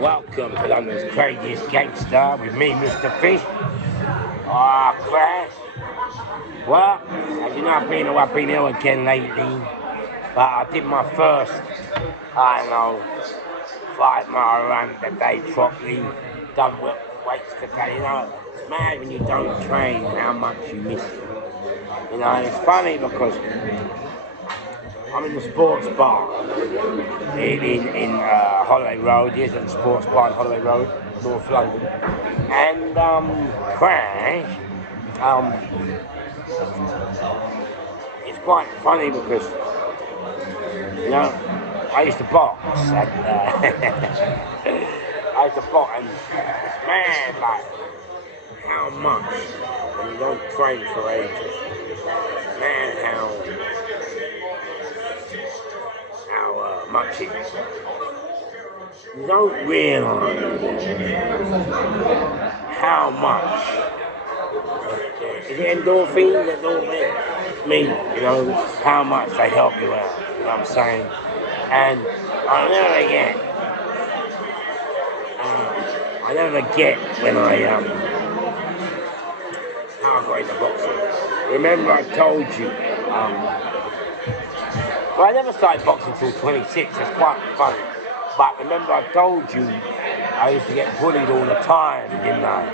Welcome to London's craziest gangster with me, Mr. Fish. Ah, Crash. Well, as you know, I've been ill again lately, but I did my first, I don't know, 5 mile run today properly, done weights today. You know, it's mad when you don't train how much you miss it. You know, and it's funny because I'm in the sports bar in Holloway Road. Here's a sports bar in Holloway Road, North London. And Crash, um, it's quite funny because, you know, I used to box and I used to box and it's mad like how much when you don't train for ages, man, how much it is. You don't realise how much. Is it endorphins that don't mean, you know, how much they help you out, you know what I'm saying? And I never forget when how I got into boxing. Remember I told you, well I never started boxing until 26, it's quite funny. But remember I told you I used to get bullied all the time, didn't I?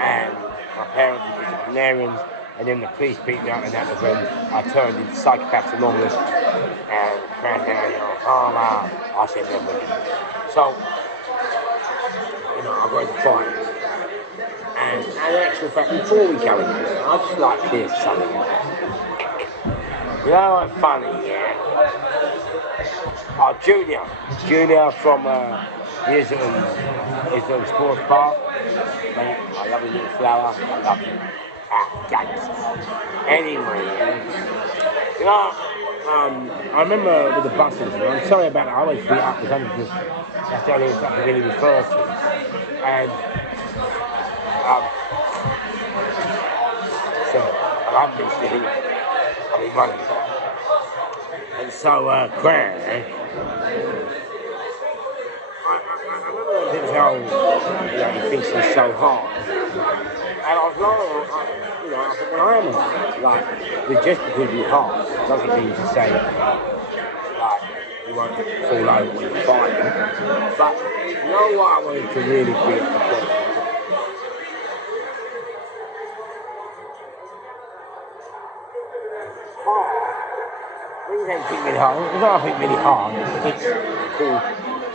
And my parents were disciplinarians, and then the police beat me up, and that was when I turned into Psychopaths Anonymous and cracked down, you know, I said never again. So, you know, I got into fights. And in actual fact, before we go into it, I'd just like to hear something. You know what's funny, yeah? Junior from Islington Sports Bar. Mate, I love you, little flower. I love you. Gangster. Anyway, you know, I remember with the buses, and I'm sorry about that, I always beat up the country because that's the only thing I can really refer to. And, so, I've been sitting, I've been running. And so, Craig, I remember how, you know, he thinks he's so hard. And I was like, you know, I thought, well, I am hard. Like, just because you're hard doesn't mean to say, like, you won't fall over when you're fighting. But, you know what I wanted to really bring up the point? Hard. When you don't think really hard, it's not I think really hard, it's called,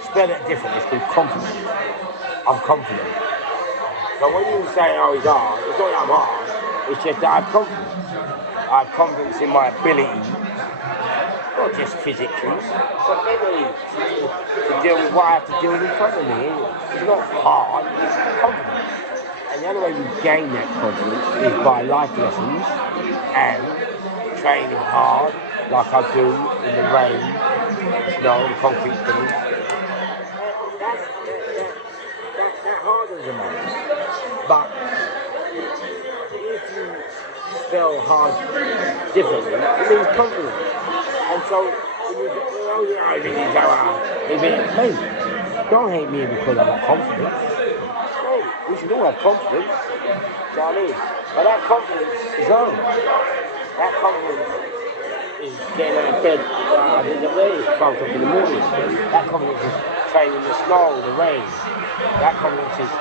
spell it different, it's called confident. I'm confident. So when you say, oh, he's hard, it's not that I'm hard, it's just that I have confidence. I have confidence in my ability, not just physically, but mentally, to deal with what I have to deal with in front of me. It's not hard, it's confidence. And the only way we gain that confidence is by life lessons and training hard, like I do in the rain, you know, the concrete thing. That hardens a man. But if you spell hard differently, it means confidence. And so when you go, oh yeah, I think he's so hard. Mate, don't hate me because I'm not confident. No, we should all have confidence. Do you know what I mean? But that confidence is own. That confidence is getting out of bed in the rain, 12 o'clock in the morning. That confidence is training the snow, the rain. That confidence is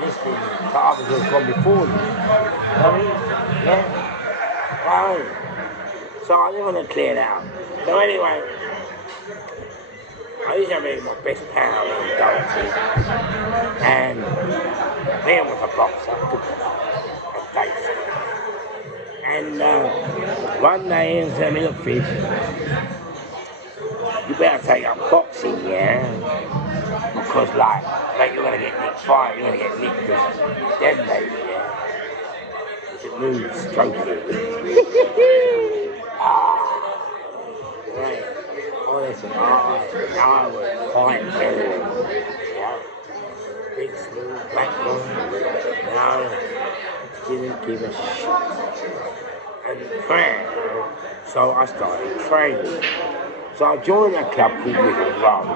listening to others who have gone before you. You know what I mean? Yeah? Right. So I just want to clear it out. So anyway, I used to have my best pal in Dorothy. And Liam was a boxer, good boxer, and Dave. And one day he said, look, Fish, you better take up boxing, yeah? Because, like you're going to get nicked fight, you're going to get nicked because them lady, yeah? If it moves, stroke it. Right. Honestly, I would fight very well, yeah? Big, smooth, black boy, no, didn't give a shit. And so I started training. So I joined a club called Little Rome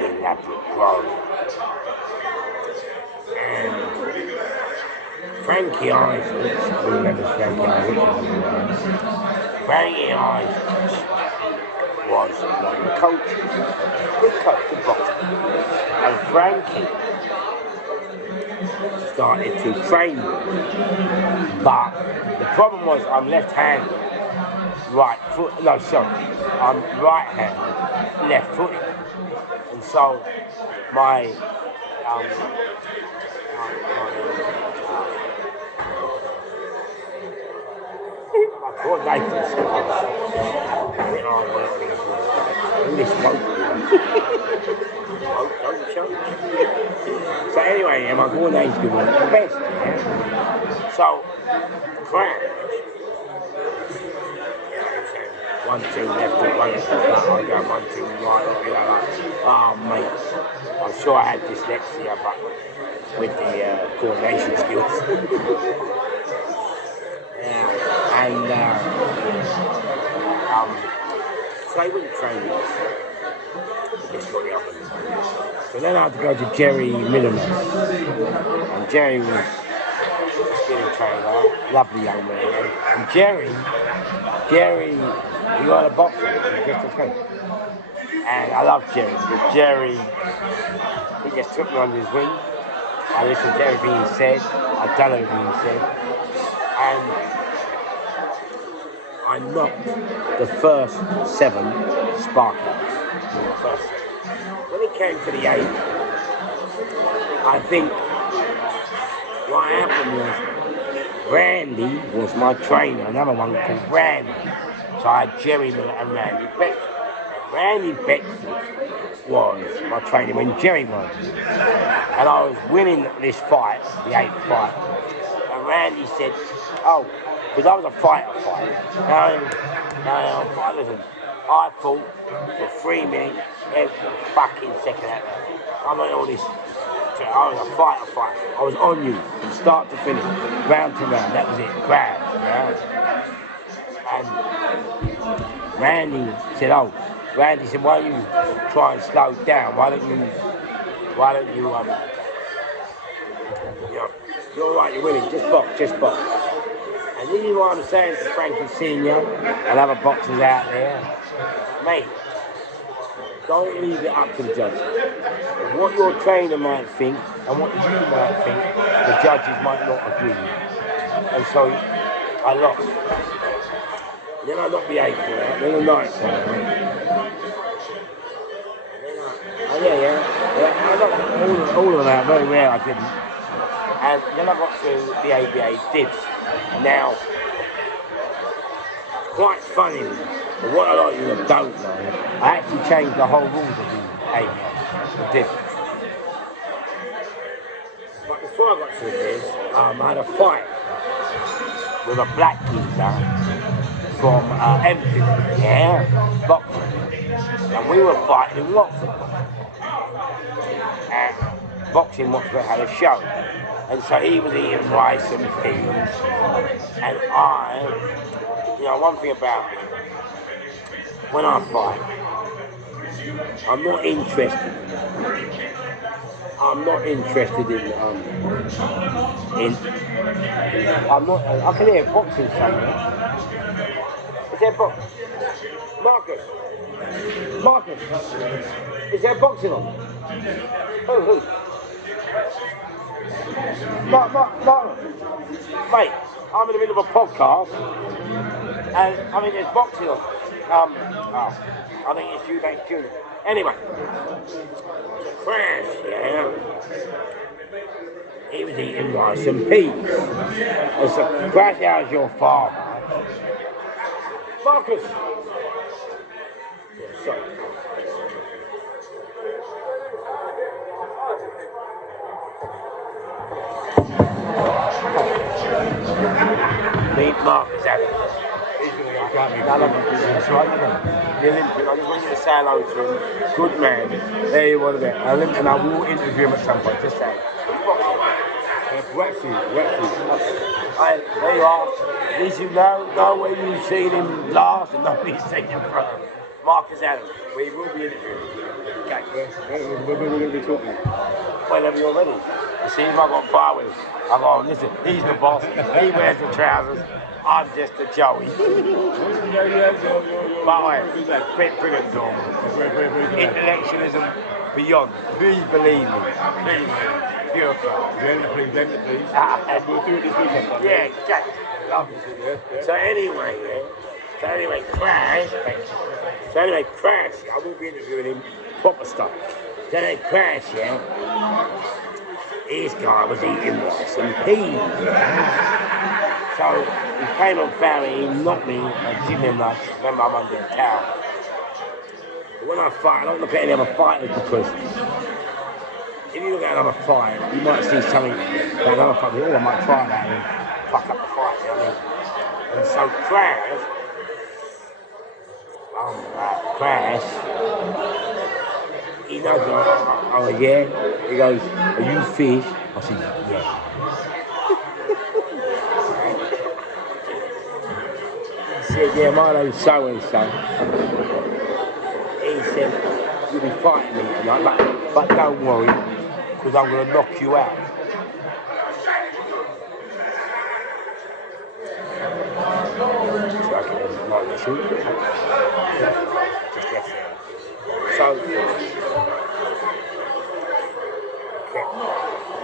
in Ladbroke Grove. And Frankie Isaacs, who remembers Frankie Isaacs? Frankie Isaacs was one of the coaches. Good coach, good boxer. And Frankie started to train me. But the problem was I'm left-handed, right foot, no, sorry, I'm right-handed, left-footed. And so my coordinator skills, English smoke. Don't choke. So anyway, yeah, my coordinating skills were the best, yeah? So, crash. 1, 2, left foot, 1 left foot, I go 1, 2, right, oh mate, I'm sure I had dyslexia, but with the coordination skills. Yeah, and so I went training. Just got the other. So then I had to go to Jerry Milliman, and Jerry was a skinny trainer, lovely young man, and Jerry, he was a boxer, he just a coach. And I love Jerry, because Jerry, he just took me under his wing. I listened to everything he said, I've done everything he said, and I knocked the first 7 sparklers. When it came to the 8, I think what happened was Randy was my trainer, another one called Randy. So I had Jerry and Randy Beckford. And Randy Beckford was my trainer when Jerry won. And I was winning this fight, the 8th fight. And Randy said, oh, because I was a fighter. No, listen, I fought for 3 minutes every fucking second out there. I'm not all this. I was a fighter. I was on you from start to finish, round to round. That was it. Grab, yeah. And Randy said, Randy said, why don't you try and slow down? Why don't you, you're all right, you're winning. Just box. And this is what I'm saying to Frankie Senior and other boxers out there, mate. Don't leave it up to the judges. What your trainer might think and what you might think, the judges might not agree with. And so I lost. Then I knocked the 8th fight, then the 9th fight. Yeah. I knocked all of them out, very rare I didn't. And then I got to the ABA dibs. Now, quite funny, but what a lot of you don't know, I actually changed the whole rules of the ABA, the dibs. But before I got to this, I had a fight with a black geezer from Empton, boxing. And we were fighting in Watford. And boxing Watford had a show. And so he was eating rice and beans. And one thing about me, when I fight, I'm not interested I can hear boxing somewhere. Is there boxing? Marcus, is there boxing on? Who? Mark. Mate, I'm in the middle of a podcast, and there's boxing on. I think it's Eubanks Jr. Anyway, Crash, yeah. He was eating rice and peas. I said, Crash, how's your father? Marcus. Yeah, sorry. Meet Marcus Adams. That's right, the Olympic. I just want you to say hello to him. Good man. There you want to be. And I will interview him at some point. Just say. Wetfield. There you are. At least you know where you've seen him last and know where you've seen him from. Marcus Allen. We will be interviewing. Okay. Yes, we're going to be talking. Whenever you're ready. You see him, I got bar with him. I go, listen, he's the boss. He wears the trousers. I'm just a Joey. But wait, brilliant dog. Intellectualism beyond. Please believe me. Please. Pure crowd. Blend the please. And we'll do it this weekend. Yeah, exactly. Love you. So anyway, Crash. Crash. I will be interviewing him proper stuff. So anyway, Crash, this guy was eating rice and peas. So he came and found me, he knocked me and given him like, remember I'm under the towel. But when I fight, I don't look at any other fighters because if you look at another fight, you might see something that another fight, I might try that and fuck up the fight, you know what I mean? And so Crash, he knows, oh yeah? He goes, are you fish? I said, yeah. He said, yeah, my name's so-and-so. He said, you'll be fighting me tonight, but don't worry, because I'm going to knock you out. So I can not the shoot. Just left there. So,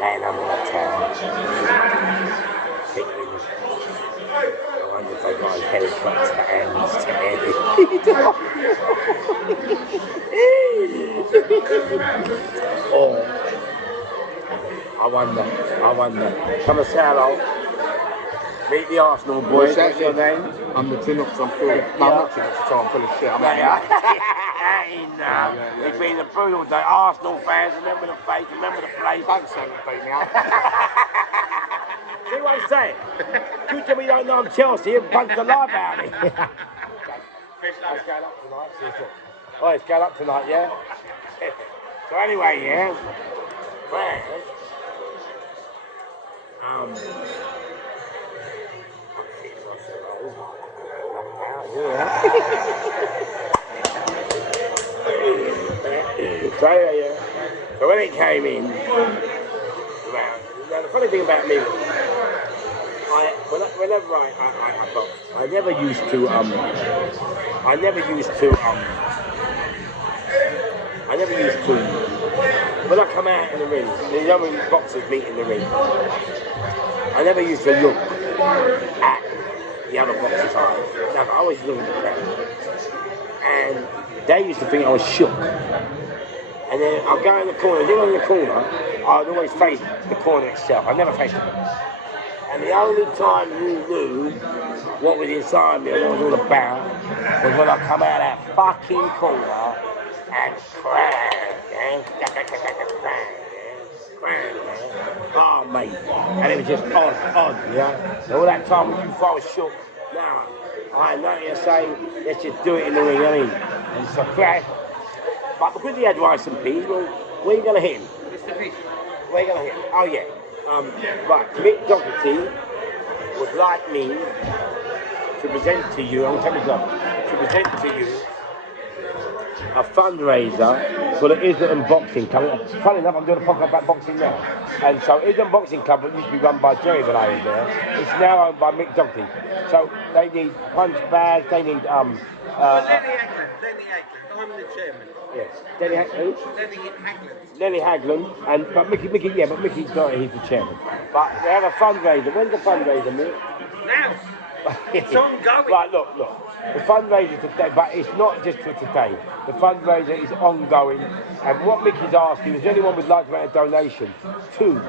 laying under the tower, thinking, I wonder if they got a helicopter hands to or, I wonder. Come and say hello. Meet the Arsenal boys. What's your name? I'm the Tinox, I'm full of... I'm not Tinox, so I'm full of shit. It's been a brutal day. Arsenal fans, remember the face, remember the place. Don't say the face now. See what I'm saying? Good job we don't know I'm Chelsea and punch the life out of me. It's going up tonight. Oh, it's going up tonight, yeah? So anyway, yeah. So when it came in, now the funny thing about me, whenever I box, I never used to when I come out in the ring, the young boxers meet in the ring, I never used to look at the other boxers' eyes. I always looked at the crowd. And they used to think I was shook. And then I'd go in the corner, in the corner, I'd always face the corner itself. I never faced the box. And the only time you knew what was inside me and what it was all about was when I come out of that fucking corner and crash. Oh, mate. And it was just odd, you know? And all that time when you thought I was shook, now, I had nothing to say, let's just do it in the ring, I mean. And it's a crash. But because he had rice and peas, well, where are you going to hit him? Mr. Fish. Where are you going to hit him? Oh, yeah. Right, Mick Doherty would like me to present to you, I'm telling you, to present to you a fundraiser for the Islington Boxing Club. Funny enough, I'm doing a podcast about boxing now. And so Islington Boxing Club, which used to be run by Jerry when I was there, it's now owned by Mick Doherty. So they need punch bags, they need Lenny Hagland. I'm the chairman. Yes. Lenny Hagland. Lenny Hagland. But Mickey's not, he's the chairman. But they have a fundraiser. When's the fundraiser, Mick? Now. It's ongoing. Right, look. The fundraiser today, but it's not just for today. The fundraiser is ongoing. And what Mickey's asking is anyone would like to make a donation to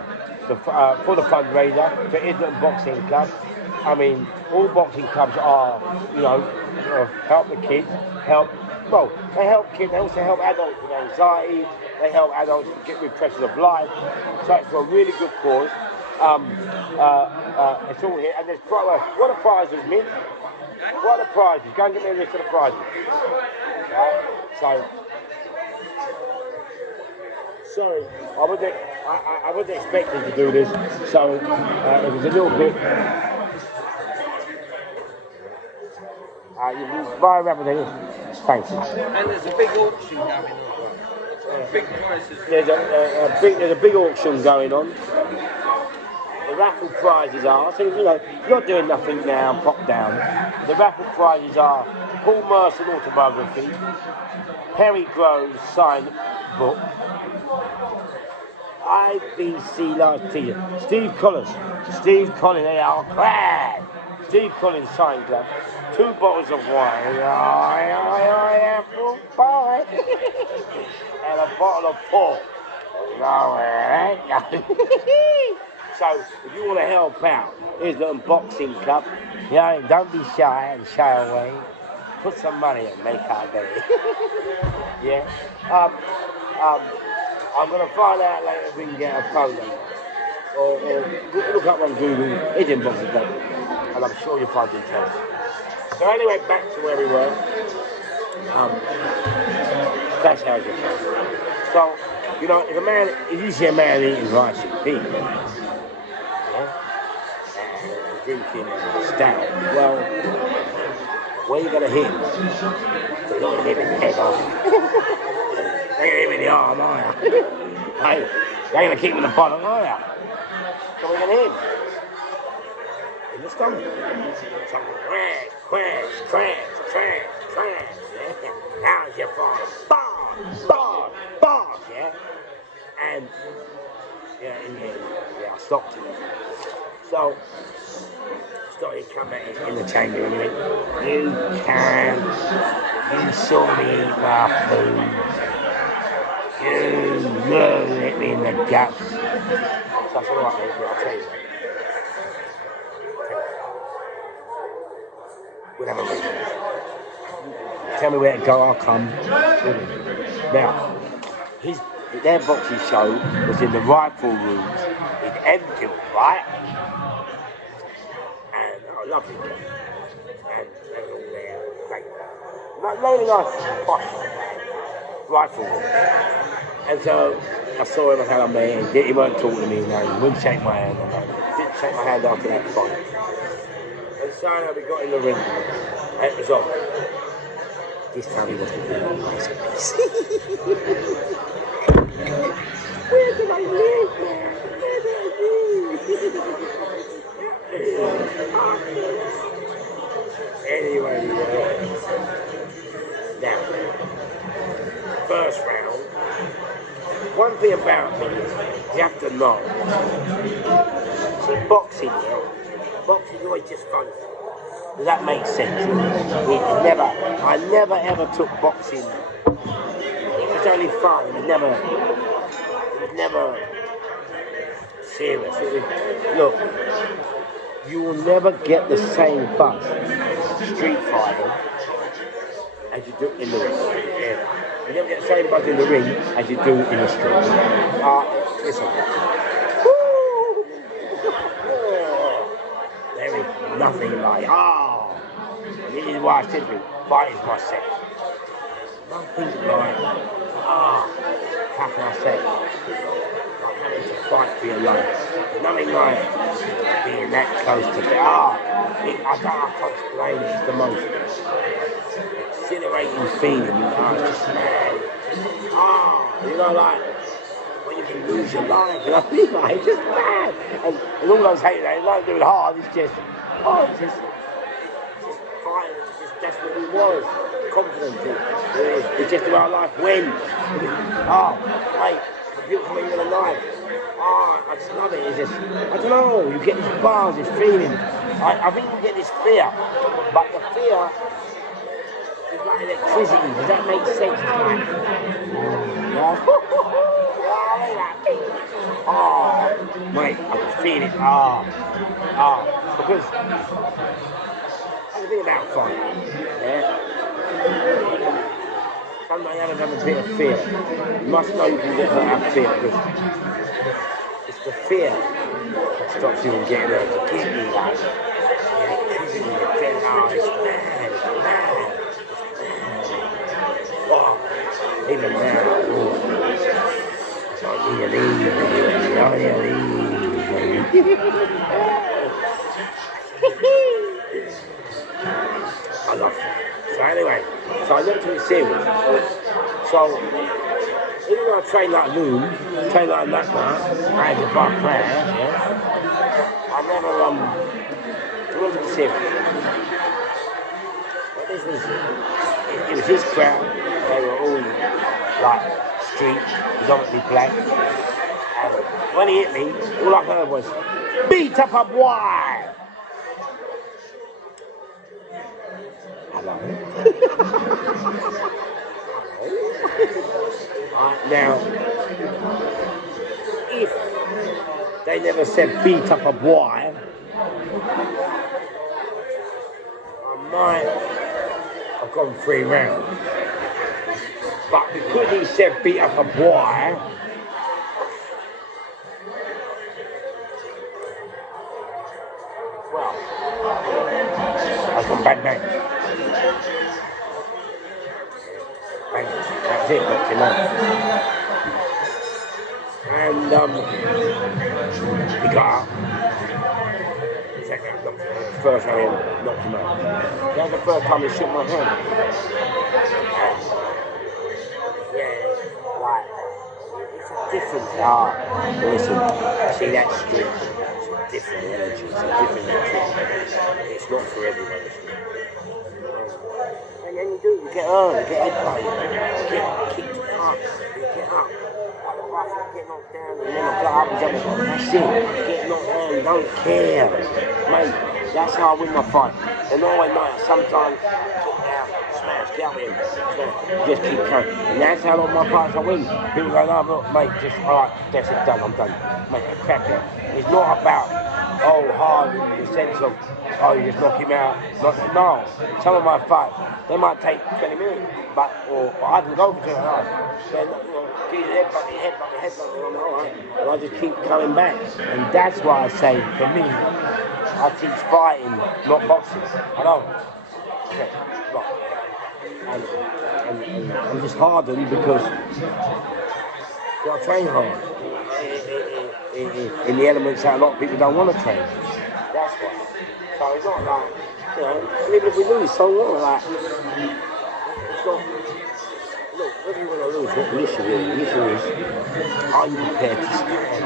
for the fundraiser to Islington Boxing Club. I mean, all boxing clubs are, help the kids, they help kids, they also help adults with anxiety, they help adults get rid of pressures of life. So it's for a really good cause. It's all here, and there's what are prizes, Mint? What are the prizes? Go and get me a list of the prizes. Right? So, sorry, I wasn't expecting to do this, so it was a little bit. You buy a rubber then. Thank you. And there's a big auction going on. Big prices. There's a big auction going on. The raffle prizes are, so you know, you're not doing nothing now, pop down. The raffle prizes are Paul Merson autobiography, Perry Groves signed book, IBC large teacher, Steve Collins, they are crash. Steve Collins signed glove, 2 bottles of wine, apple pie, and a bottle of pork. So, if you want to help out, here's the unboxing cup. Yeah, don't be shy and shy away. Put some money and make our day. Yeah. I'm going to find out later if we can get a phone number. Or look up on Google, it's in boxing cup. And I'm sure you'll find details. So anyway, back to where we were. That's how it goes. So, you know, if you see a man eating rice and peas, yeah, and drinking stout, well, where are you going to hit him? You're not going to hit him in the head, are you? You're going to hit him in the arm, are you? Hey, you're going to keep him in the bottom, are you? So we're going to hit him in the stomach. So, crash, yeah? How's your farm? Bars, yeah? And, yeah, I stopped him. So, started coming in the chamber and went, you saw me eat my food. You hit me in the guts. So I said, all right, mate, I'll tell you. We'll have a read. Tell me where to go, I'll come. Now, their boxing show was in the rifle rooms in Enfield, right? And I loved it. And they were all there, great. Really nice, posh rifle room. And so I saw him, I had on me, and he weren't talking to me, he wouldn't shake my hand, didn't shake my hand after that fight. And so we got in the ring, and it was on. This time he wasn't doing a nice piece. Where did I live, man? Where did I live? Anyway, now, first round. One thing about me is you have to know. See, boxing, yeah? Boxing is always just fun. Does that make sense? I never ever took boxing. It was only fun. It was never serious. Look, you will never get the same buzz street fighting as you do in the ring. Yeah. You never get the same buzz in the ring as you do in the street. Listen. There is nothing like, this is why I said to you, fight is my sex. Nothing like, how can I say? Like having to fight for your life. There's nothing like being that close to it. I can't explain it. It's the most exhilarating feeling. It's just mad. You know, like when you can lose your life. You know what I mean? Like, it's just mad. And all those haters, they don't do it hard. It's just fine. That's what we was. Confident. It's just about life. When? Mate, the beautiful thing of life. I just love it. It's just, I don't know, you get these bars, this feeling. I think you get this fear. But the fear is like electricity. Does that make sense? It's like, mate, I can feel it. Because the thing about fun, yeah? Sometimes you have to have a bit of fear. You must know you can get that fear, because it's the fear that stops you from getting there to get me, like, electricity, it's mad. Even now, I love it. So anyway, So I never took it serious. So even though I train like a loon, train like a nut, I just buy crash, yeah. I never took it serious. But this was, it was his crowd. They were all like street, predominantly black. And when he hit me, all I heard was, beat up a boy! Hello? Right, now, if they never said beat up a boy, I might have gone 3 rounds. But because he said beat up a boy, well, I come bang bang. Bang. That's it, not tonight. And he got up. Second round, knocked him out. First round, knocked him out. That was the first time he shook my hand. Yeah, like, it's a different art. Listen, see that street? It's a different energy. It's a different energy. It's not for everyone. And then you get hurt, you get headbutted, you get kicked up, you get up. You get knocked down, and then I got up and jumped. That's it. You get knocked down, you don't care. Mate, that's how I win my fight. And always know, sometimes kick down, smash, get up in, smash, just keep going. And that's how a lot of my fights I win. People go, no, look, mate, just, alright, that's it, done, I'm done. Mate, a cracker. It's not about, hard in the sense of, you just knock him out. No, some of my fights, they might take 20 minutes, but I can go for 2 hours. Then, get your headbutt me, I'm alright. And I just keep coming back. And that's why I say, for me, I teach fighting, not boxing. I don't. Okay, and I'm just hardened because I train hard. In the elements that a lot of people don't want to train. That's why. So it's not like, and even if we lose, so what? Like, it's not, look, whether you want to lose, what the issue is, the issue is, are you prepared to stand?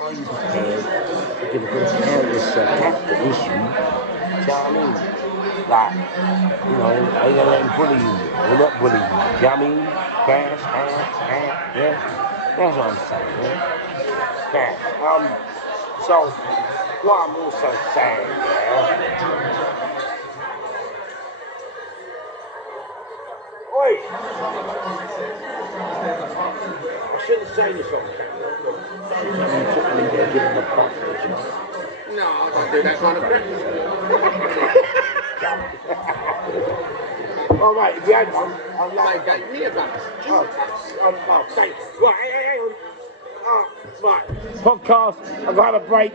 Are you prepared to give a good account of this capital issue? Do you know what I mean? Like, are you going to let him bully you? Or not bully you? Do you know what I mean? Crash, yeah? That's what I'm saying, yeah? Yeah. So, what I'm also saying, oi! I shouldn't say this on camera, but sometimes you took me there giving the butt, did you? No, I don't do that kind of crap. All right, if you had one, I'd like They gave me a gun. thanks. Right, hang on. Right, podcast, I've got to have a break.